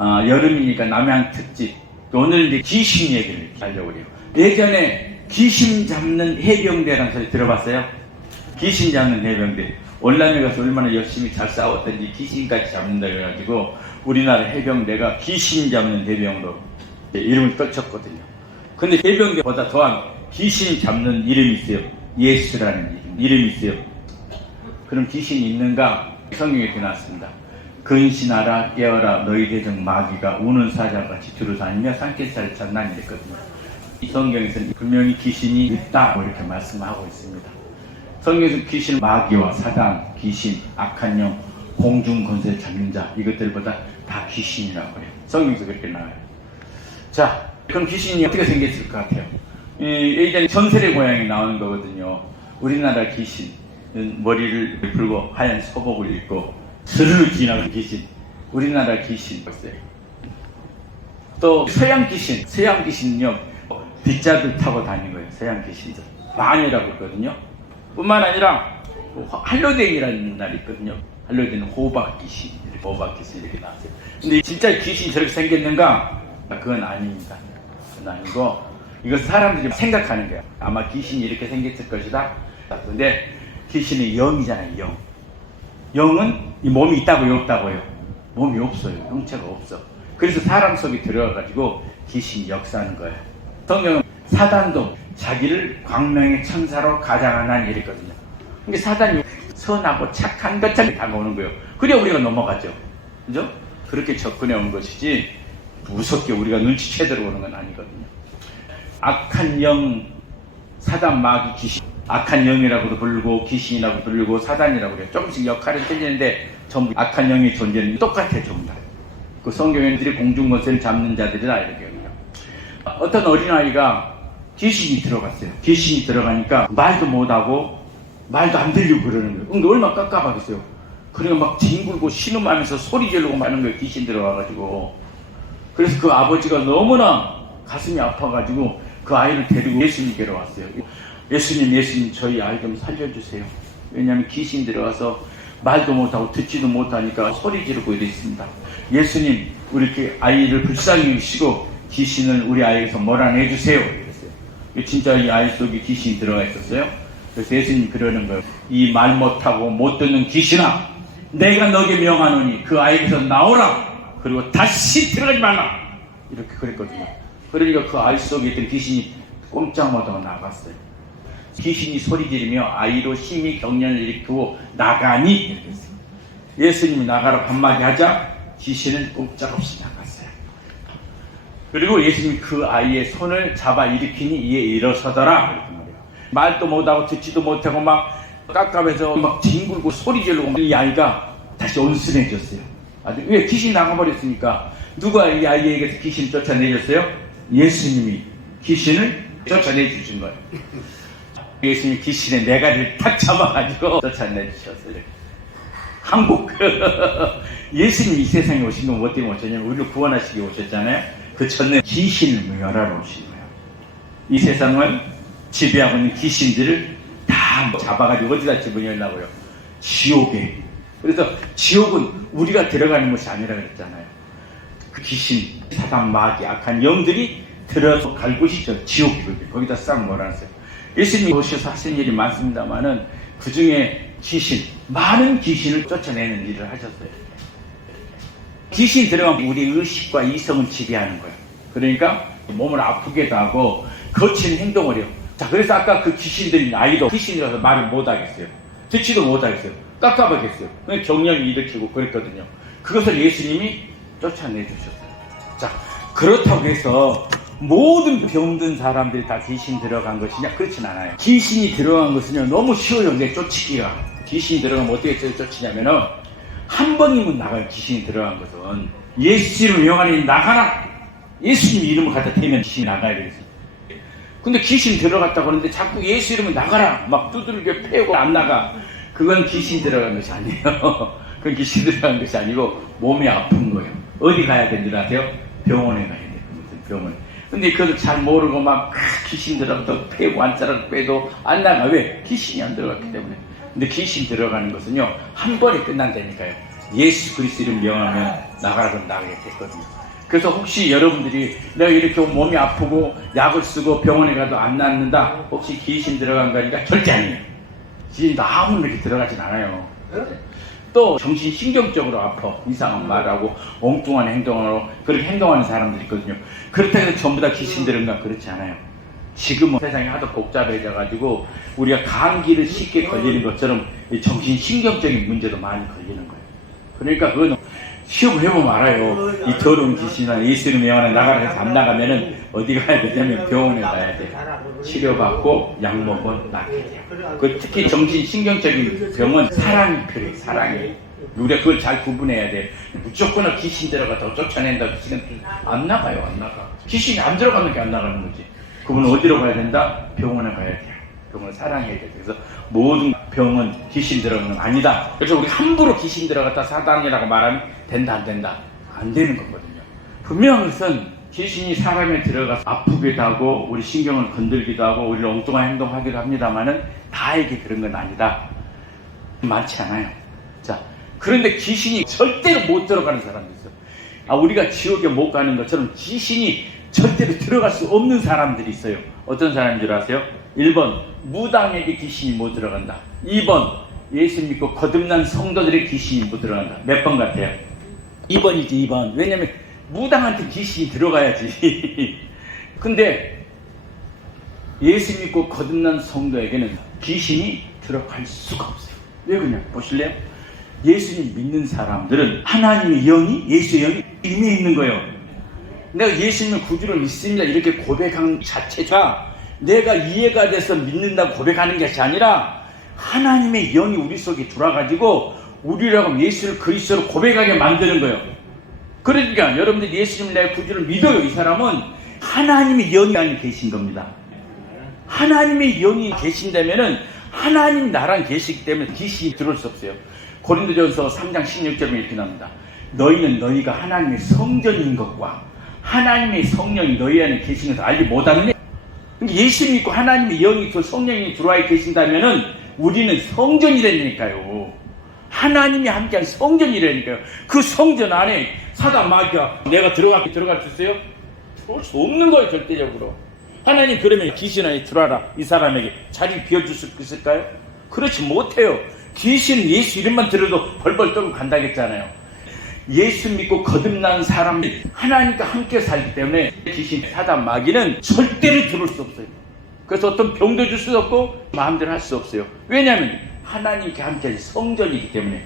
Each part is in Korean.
여름이니까 남양 특집. 오늘 이제 귀신 얘기를 하려고 해요. 예전에 귀신 잡는 해병대라는 소리 들어봤어요? 귀신 잡는 해병대. 월남에 가서 얼마나 열심히 잘 싸웠던지 귀신까지 잡는다 그래가지고 우리나라 해병대가 귀신 잡는 해병로 이름을 떨쳤거든요. 근데 해병대보다 더한 귀신 잡는 이름이 있어요. 예수라는 이름이 있어요. 그럼 귀신이 있는가? 성경에 이렇게 나왔습니다. 근신하라 깨어라 너희 대적 마귀가 우는 사자같이 두루다니며 산길살을 찾나 이랬거든요. 이 성경에서는 분명히 귀신이 있다 이렇게 말씀하고 있습니다. 성경에서 귀신, 마귀와 사단, 귀신, 악한 영, 공중 권세 잡는 자 이것들보다 다 귀신이라고 해요. 성경에서 그렇게 나와요. 자, 그럼 귀신이 어떻게 생겼을 것 같아요? 예전에 전설의 고향이 나오는 거거든요. 우리나라 귀신 머리를 풀고 하얀 소복을 입고 스르르 지나가는 귀신, 우리나라 귀신 봤어요. 또 서양 귀신은요 빗자들 타고 다니는 거예요. 서양 귀신들 마녀라고 있거든요. 뿐만 아니라 할로덴이라는 날이 있거든요. 할로덴은 호박 귀신 이렇게 나왔어요. 근데 진짜 귀신이 저렇게 생겼는가? 그건 아닙니다. 그건 아니고 이거 사람들이 생각하는 거예요. 아마 귀신이 이렇게 생겼을 것이다. 근데 귀신이 영이잖아요. 영은 이 몸이 있다고요, 없다고요? 몸이 없어요. 형체가 없어. 그래서 사람 속에 들어가가지고 귀신이 역사하는 거예요. 성경은 사단도 자기를 광명의 천사로 가장하는 이랬거든요. 근데 사단이 선하고 착한 것처럼 다가오는 거예요. 그래 우리가 넘어가죠. 그죠? 그렇게 접근해 온 것이지 무섭게 우리가 눈치채 들어오는 건 아니거든요. 악한 영, 사단, 마귀, 귀신. 악한 영이라고도 부르고 귀신이라고 부르고 사단이라고 그래요. 조금씩 역할은 틀리는데 전부 악한 영의 존재는 똑같아요. 전부 다. 그 성경인들이 공중권세를 잡는 자들이라 이렇게 해요. 어떤 어린아이가 귀신이 들어갔어요. 귀신이 들어가니까 말도 못하고 말도 안 들리고 그러는 거예요. 근데 얼마나 깝깝하겠어요. 그러니까 막 뒹굴고 신음하면서 소리 지르고 마는 거예요. 귀신 들어가가지고. 그래서 그 아버지가 너무나 가슴이 아파가지고 그 아이를 데리고 예수님께로 왔어요. 예수님 저희 아이 좀 살려주세요. 왜냐하면 귀신 들어가서 말도 못하고 듣지도 못하니까 소리 지르고 이랬습니다. 예수님 우리 이렇게 아이를 불쌍히 여기시고 귀신을 우리 아이에게서 몰아내주세요. 그랬어요. 진짜 이 아이 속에 귀신이 들어가 있었어요. 그래서 예수님 그러는 거예요. 이 말 못하고 못 듣는 귀신아, 내가 너에게 명하노니 그 아이에게서 나오라. 그리고 다시 들어가지 말라. 이렇게 그랬거든요. 그러니까 그 아이 속에 있던 귀신이 꼼짝 못하고 나갔어요. 귀신이 소리 지르며 아이로 심히 경련을 일으키고 나가니 이렇게 했어요. 예수님이 나가라고 한마디 하자 귀신은 꼼짝없이 나갔어요. 그리고 예수님이 그 아이의 손을 잡아 일으키니 이에 일어서더라 이렇게 말해요. 말도 못하고 듣지도 못하고 막 깝깝해서 막 뒹굴고 소리 지르고 이 아이가 다시 온순해졌어요. 아주 왜 귀신이 나가버렸으니까 누가 이 아이에게서 귀신을 쫓아내줬어요? 예수님이 귀신을 쫓아내주신 거예요. 예수님이 귀신의 내가를 탁 잡아가지고 쫓아내주셨어요. 한국 예수님이 이 세상에 오신 건 뭐 때문에 오셨냐면 우리를 구원하시기 오셨잖아요. 그 전에 귀신을 멸하러 오신 거예요. 이 세상을 지배하고 있는 귀신들을 다 잡아가지고 어디다 집어넣으려고요? 지옥에. 그래서 지옥은 우리가 들어가는 것이 아니라 그랬잖아요. 그 귀신, 사단, 마귀, 악한 영들이 들어서 갈 곳이죠. 지옥이거든요. 거기다 싹 몰아놨어요. 예수님이 오셔서 하신 일이 많습니다만은 그 중에 많은 귀신을 쫓아내는 일을 하셨어요. 귀신 들어가면 우리 의식과 이성을 지배하는 거예요. 그러니까 몸을 아프게도 하고 거친 행동을 해요. 자, 그래서 아까 그 귀신들이 아이도 귀신이라서 말을 못하겠어요. 듣지도 못하겠어요. 깝깝하겠어요. 그냥 경련을 일으키고 그랬거든요. 그것을 예수님이 쫓아내주셨어요. 자, 그렇다고 해서 모든 병든 사람들이 다 귀신 들어간 것이냐? 그렇진 않아요. 귀신이 들어간 것은요 너무 쉬워요. 내 쫓기가. 귀신이 들어가면 어떻게 쫓이냐면은 한 번이면 나가요. 귀신이 들어간 것은 예수 이름 명하니 나가라. 예수님 이름을 갖다 대면 귀신이 나가야 되겠어요. 근데 귀신 들어갔다고 하는데 자꾸 예수 이름을 나가라 막 두들겨 패고 안 나가. 그건 귀신 들어간 것이 아니에요. 그건 귀신 들어간 것이 아니고 몸이 아픈 거예요. 어디 가야 되는지 아세요? 병원에 가야 돼요. 병원에. 근데 그것도 잘 모르고 막 귀신 들어가도 패고 완자락 빼도 안 나가. 왜? 귀신이 안 들어갔기 때문에. 근데 귀신 들어가는 것은요 한 번에 끝난다니까요. 예수 그리스도 이름 명하면 나가라 그러면 나가게 됐거든요. 그래서 혹시 여러분들이 내가 이렇게 몸이 아프고 약을 쓰고 병원에 가도 안 낫는다, 혹시 귀신 들어간 거니까 절대 아니에요. 귀신 아무나 이렇게 들어가진 않아요. 또 정신신경적으로 아파, 이상한 말하고 엉뚱한 행동으로 그렇게 행동하는 사람들이 있거든요. 그렇다고 해서 전부 다 귀신 들은가? 그렇지 않아요. 지금은 세상이 하도 복잡해져가지고 우리가 감기를 쉽게 걸리는 것처럼 정신신경적인 문제도 많이 걸리는 거예요. 그러니까 그건 시험을 해보면 알아요. 이 더러운 귀신이나 예수님의 영혼에 나가라 해서 안 나가면은 어디 가야 되냐면 병원에 가야 돼. 치료받고 약 먹으면 낫게 돼요. 특히 정신신경적인 병은 사랑이 필요해. 사랑이. 우리가 그걸 잘 구분해야 돼. 무조건 귀신 들어가서 쫓아낸다. 귀신은 안 나가요. 안 나가. 귀신이 안 들어가는 게 안 나가는 거지. 그분은 어디로 가야 된다? 병원에 가야 돼요. 병원을 사랑해야 돼. 그래서 모든 병은 귀신 들어가는 건 아니다. 그래서 우리 함부로 귀신 들어갔다 사단이라고 말하면 된다 안 된다? 안 되는 거거든요. 분명한 것은 귀신이 사람에 들어가서 아프기도 하고 우리 신경을 건들기도 하고 우리를 엉뚱한 행동하기도 합니다만은 다에게 그런 건 아니다. 많지 않아요. 자, 그런데 귀신이 절대로 못 들어가는 사람도 있어요. 우리가 지옥에 못 가는 것처럼 귀신이 절대로 들어갈 수 없는 사람들이 있어요. 어떤 사람인 줄 아세요? 1번 무당에게 귀신이 못 들어간다. 2번 예수 믿고 거듭난 성도들의 귀신이 못 들어간다. 몇 번 같아요? 2번이지 2번. 왜냐면 무당한테 귀신이 들어가야지. 근데 예수 믿고 거듭난 성도에게는 귀신이 들어갈 수가 없어요. 왜 그러냐 보실래요? 예수님 믿는 사람들은 하나님의 영이, 예수의 영이 임해 있는 거예요. 내가 예수님을 구주로 믿습니다 이렇게 고백한 자체가 내가 이해가 돼서 믿는다고 고백하는 것이 아니라 하나님의 영이 우리 속에 들어와가지고 우리라고 예수를 그리스도로 고백하게 만드는 거예요. 그러니까 여러분들 예수님을 내가 구주를 믿어요. 이 사람은 하나님의 영이 안에 계신 겁니다. 하나님의 영이 계신다면은 하나님 나랑 계시기 때문에 귀신이 들어올 수 없어요. 고린도전서 3장 16절에 이렇게 나옵니다. 너희는 너희가 하나님의 성전인 것과 하나님의 성령이 너희 안에 계신 것을 알지 못하느냐? 예수 믿고 하나님의 영이 성령이 들어와 계신다면은 우리는 성전이라니까요. 하나님이 함께한 성전이라니까요. 그 성전 안에 사단 마귀가 내가 들어갈 수 있어요? 들어올 수 없는 거예요. 절대적으로. 하나님 그러면 귀신 안에 들어와라. 이 사람에게 자리를 비워줄 수 있을까요? 그렇지 못해요. 귀신은 예수 이름만 들어도 벌벌 떨고 간다겠잖아요. 예수 믿고 거듭난 사람이 하나님과 함께 살기 때문에 귀신 사단 마귀는 절대로 들어올 수 없어요. 그래서 어떤 병도 줄 수 없고 마음대로 할 수 없어요. 왜냐하면 하나님과 함께 성전이기 때문에.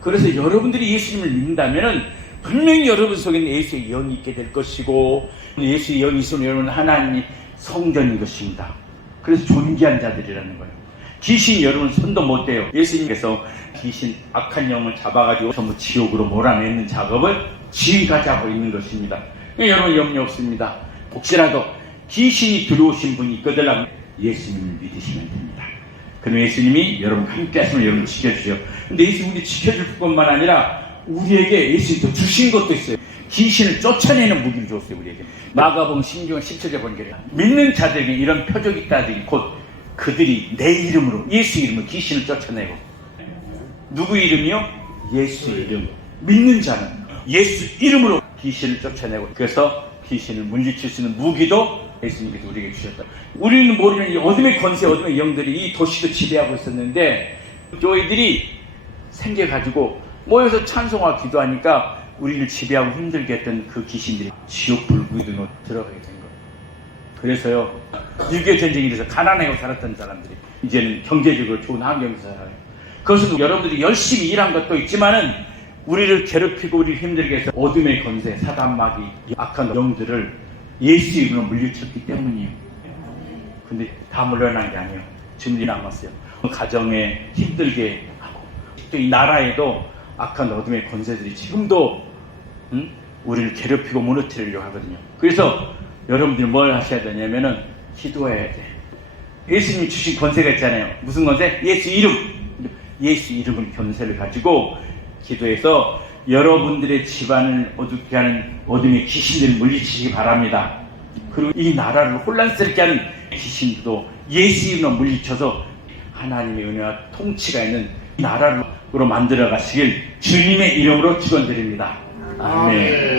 그래서 여러분들이 예수님을 믿는다면 분명히 여러분 속에는 예수의 영이 있게 될 것이고 예수의 영이 있으면 여러분은 하나님이 성전인 것입니다. 그래서 존귀한 자들이라는 거예요. 귀신이 여러분 손도 못 대요. 예수님께서 귀신 악한 영을 잡아가지고 전부 지옥으로 몰아내는 작업을 지금까지 하고 있는 것입니다. 여러분 염려 없습니다. 혹시라도 귀신이 들어오신 분이 있거든 예수님을 믿으시면 됩니다. 그럼 예수님이 여러분과 함께 하시면 여러분을 지켜주죠. 근데 예수님이 우리 지켜줄 뿐만 아니라 우리에게 예수님이 주신 것도 있어요. 귀신을 쫓아내는 무기를 줬어요. 우리에게. 마가복음 16장 10절에 보니까 믿는 자들에게 이런 표적이 있다더니 곧 그들이 내 이름으로 예수 이름으로 귀신을 쫓아내고. 누구 이름이요? 예수 이름. 믿는 자는 예수 이름으로 귀신을 쫓아내고. 그래서 귀신을 물리칠 수 있는 무기도 예수님께서 우리에게 주셨다. 우리는 모르는 이 어둠의 권세, 어둠의 영들이 이 도시도 지배하고 있었는데 교회들이 생겨가지고 모여서 찬송하고 기도하니까 우리를 지배하고 힘들게 했던 그 귀신들이 지옥 불구이도로 들어가게 된 거예요. 그래서요 6.25 전쟁이 돼서 가난하고 살았던 사람들이 이제는 경제적으로 좋은 환경에서 살아요. 그것은 여러분들이 열심히 일한 것도 있지만은 우리를 괴롭히고 우리를 힘들게 해서 어둠의 권세, 사단 마귀, 악한 영들을 예수 이름으로 물리쳤기 때문이에요. 근데 다 물러난 게 아니에요. 지금 남았어요. 가정에 힘들게 하고 또 이 나라에도 악한 어둠의 권세들이 지금도 우리를 괴롭히고 무너뜨리려고 하거든요. 그래서 여러분들이 뭘 하셔야 되냐면은 기도해야 돼. 예수님이 주신 권세가 있잖아요. 무슨 권세? 예수 이름. 예수 이름을 권세를 가지고 기도해서 여러분들의 집안을 어둡게 하는 어둠의 귀신들을 물리치시기 바랍니다. 그리고 이 나라를 혼란스럽게 하는 귀신도 예수 이름으로 물리쳐서 하나님의 은혜와 통치가 있는 이 나라를 만들어 가시길 주님의 이름으로 축원드립니다. 아멘.